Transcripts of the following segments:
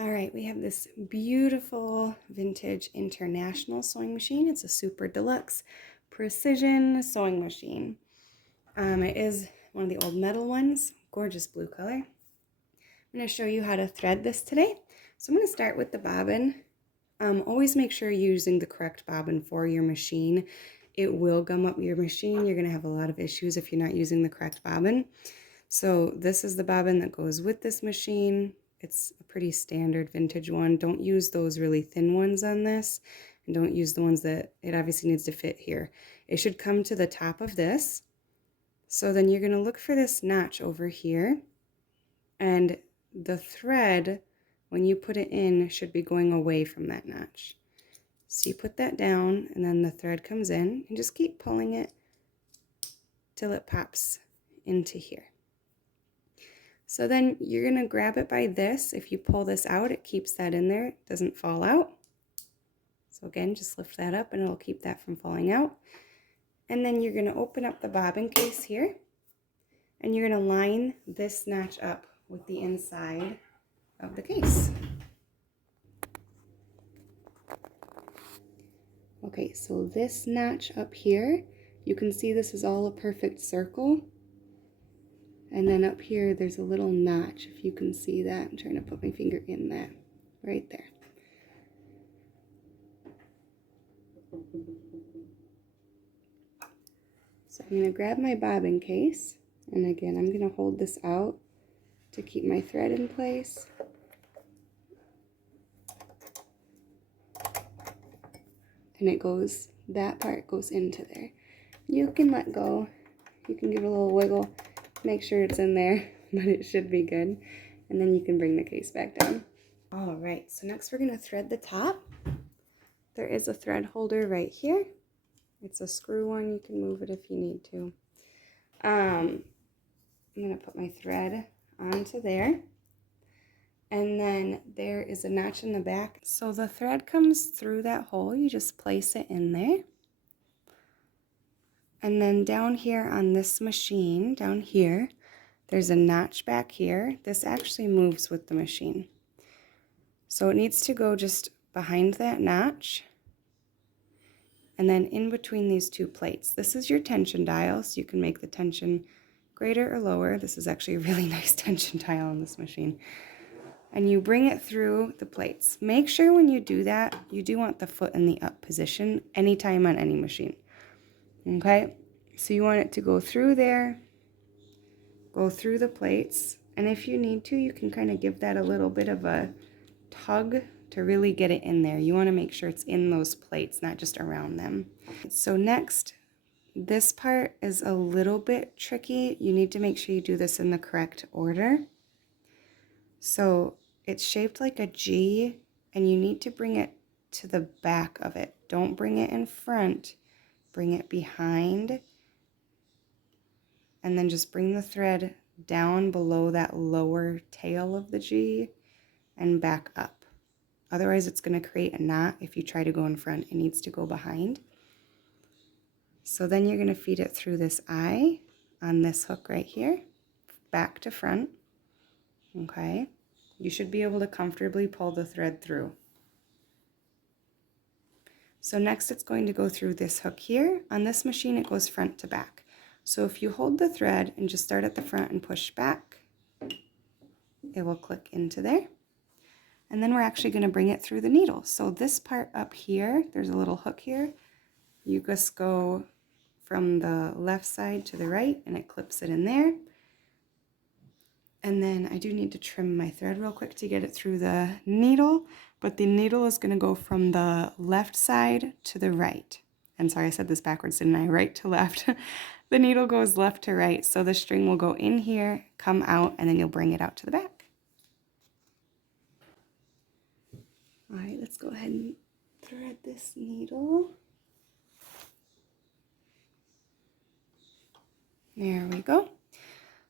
All right, we have this beautiful vintage International sewing machine. It's a Super Deluxe precision sewing machine. It is one of the old metal ones, gorgeous blue color. I'm going to show you how to thread this today. So I'm going to start with the bobbin. Always make sure you're using the correct bobbin for your machine. It will gum up your machine. You're going to have a lot of issues if you're not using the correct bobbin. So this is the bobbin that goes with this machine. It's a pretty standard vintage one. Don't use those really thin ones on this, and don't use the ones that it obviously needs to fit here. It should come to the top of this. So then you're going to look for this notch over here, and the thread, when you put it in, should be going away from that notch. So you put that down, and then the thread comes in, and just keep pulling it till it pops into here. So then you're going to grab it by this. If you pull this out, it keeps that in there. It doesn't fall out. So again, just lift that up and it'll keep that from falling out. And then you're going to open up the bobbin case here. And you're going to line this notch up with the inside of the case. Okay, so this notch up here, you can see this is all a perfect circle. And then up here, there's a little notch, if you can see that. I'm trying to put my finger in that, right there. So I'm going to grab my bobbin case, and again, I'm going to hold this out to keep my thread in place. And it goes, that part goes into there. You can let go, you can give it a little wiggle. Make sure it's in there, but it should be good. And then you can bring the case back down. All right, so next we're going to thread the top. There is a thread holder right here. It's a screw one. You can move it if you need to. I'm going to put my thread onto there. And then there is a notch in the back. So the thread comes through that hole. You just place it in there. And then down here on this machine, down here, there's a notch back here. This actually moves with the machine. So it needs to go just behind that notch and then in between these two plates. This is your tension dial, so you can make the tension greater or lower. This is actually a really nice tension dial on this machine. And you bring it through the plates. Make sure when you do that, you do want the foot in the up position anytime on any machine. Okay, so you want it to go through there, go through the plates, and if you need to, you can kind of give that a little bit of a tug to really get it in there. You want to make sure it's in those plates, not just around them. So next, this part is a little bit tricky. You need to make sure you do this in the correct order. So it's shaped like a G, and you need to bring it to the back of it. Don't bring it in front. Bring it behind, and then just bring the thread down below that lower tail of the G and back up. Otherwise, it's going to create a knot if you try to go in front. It needs to go behind. So then you're going to feed it through this eye on this hook right here, back to front. Okay, you should be able to comfortably pull the thread through. So next it's going to go through this hook here. On this machine it goes front to back. So if you hold the thread and just start at the front and push back, it will click into there. And then we're actually going to bring it through the needle. So this part up here, there's a little hook here. You just go from the left side to the right and it clips it in there. And then I do need to trim my thread real quick to get it through the needle, but the needle is going to go from the left side to the right. And sorry, I said this backwards, didn't I? Right to left. The needle goes left to right, so the string will go in here, come out, and then you'll bring it out to the back. All right, let's go ahead and thread this needle. There we go.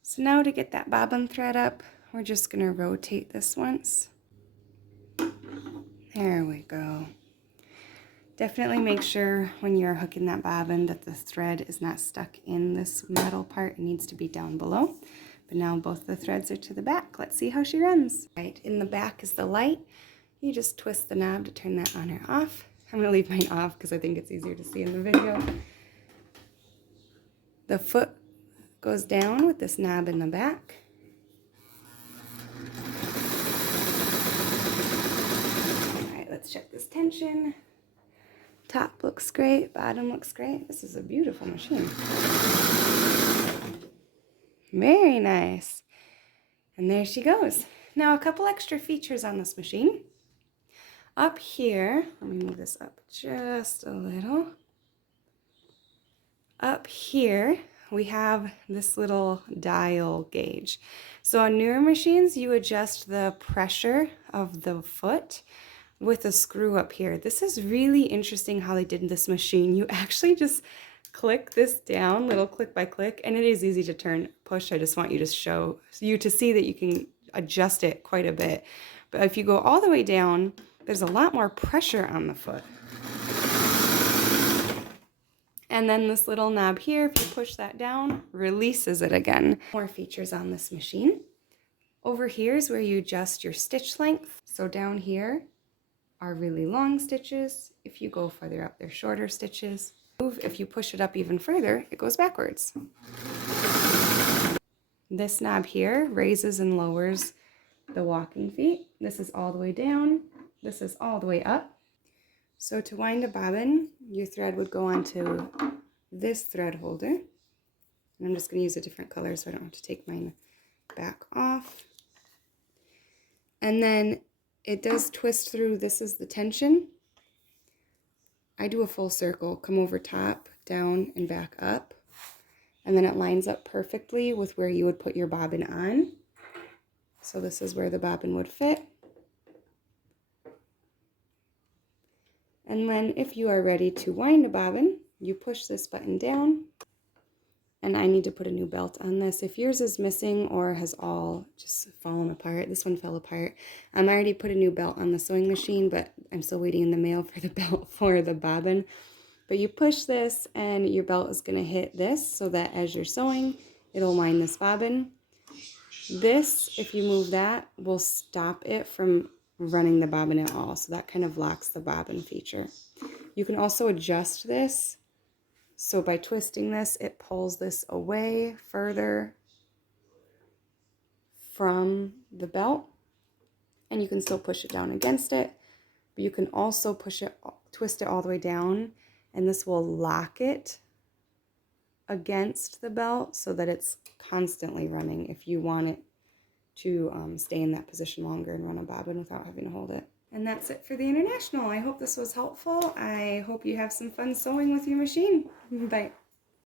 So now to get that bobbin thread up, we're just going to rotate this once. There we go. Definitely make sure when you're hooking that bobbin that the thread is not stuck in this metal part. It needs to be down below. But now both the threads are to the back. Let's see how she runs. Right, in the back is the light. You just twist the knob to turn that on or off. I'm gonna leave mine off because I think it's easier to see in the video. The foot goes down with this knob in the back. All right, let's check this tension. Top looks great, bottom looks great. This is a beautiful machine. Very nice. And there she goes. Now a couple extra features on this machine. Up here, let me move this up just a little. Up here, we have this little dial gauge. So on newer machines, you adjust the pressure of the foot with a screw up here. This is really interesting how they did this machine. You actually just click this down, little click by click, and it is easy to turn, push. I just want you to show you to see that you can adjust it quite a bit. But if you go all the way down, there's a lot more pressure on the foot. And then this little knob here, if you push that down, releases it again. More features on this machine. Over here is where you adjust your stitch length. So down here are really long stitches. If you go further up, they're shorter stitches. If you push it up even further, it goes backwards. This knob here raises and lowers the walking feet. This is all the way down. This is all the way up. So to wind a bobbin, your thread would go onto this thread holder. And I'm just going to use a different color so I don't have to take mine back off. And then it does twist through. This is the tension. I do a full circle, come over top, down, and back up. And then it lines up perfectly with where you would put your bobbin on. So this is where the bobbin would fit. And then if you are ready to wind a bobbin, you push this button down. And I need to put a new belt on this. If yours is missing or has all just fallen apart, this one fell apart. I already put a new belt on the sewing machine, but I'm still waiting in the mail for the belt for the bobbin. But you push this and your belt is gonna hit this so that as you're sewing, it'll wind this bobbin. This, if you move that, will stop it from running the bobbin at all. So that kind of locks the bobbin feature. You can also adjust this. So by twisting this, it pulls this away further from the belt. And you can still push it down against it. But you can also push it, twist it all the way down. And this will lock it against the belt so that it's constantly running if you want it to stay in that position longer and run a bobbin without having to hold it. And that's it for the International. I hope this was helpful. I hope you have some fun sewing with your machine. Bye.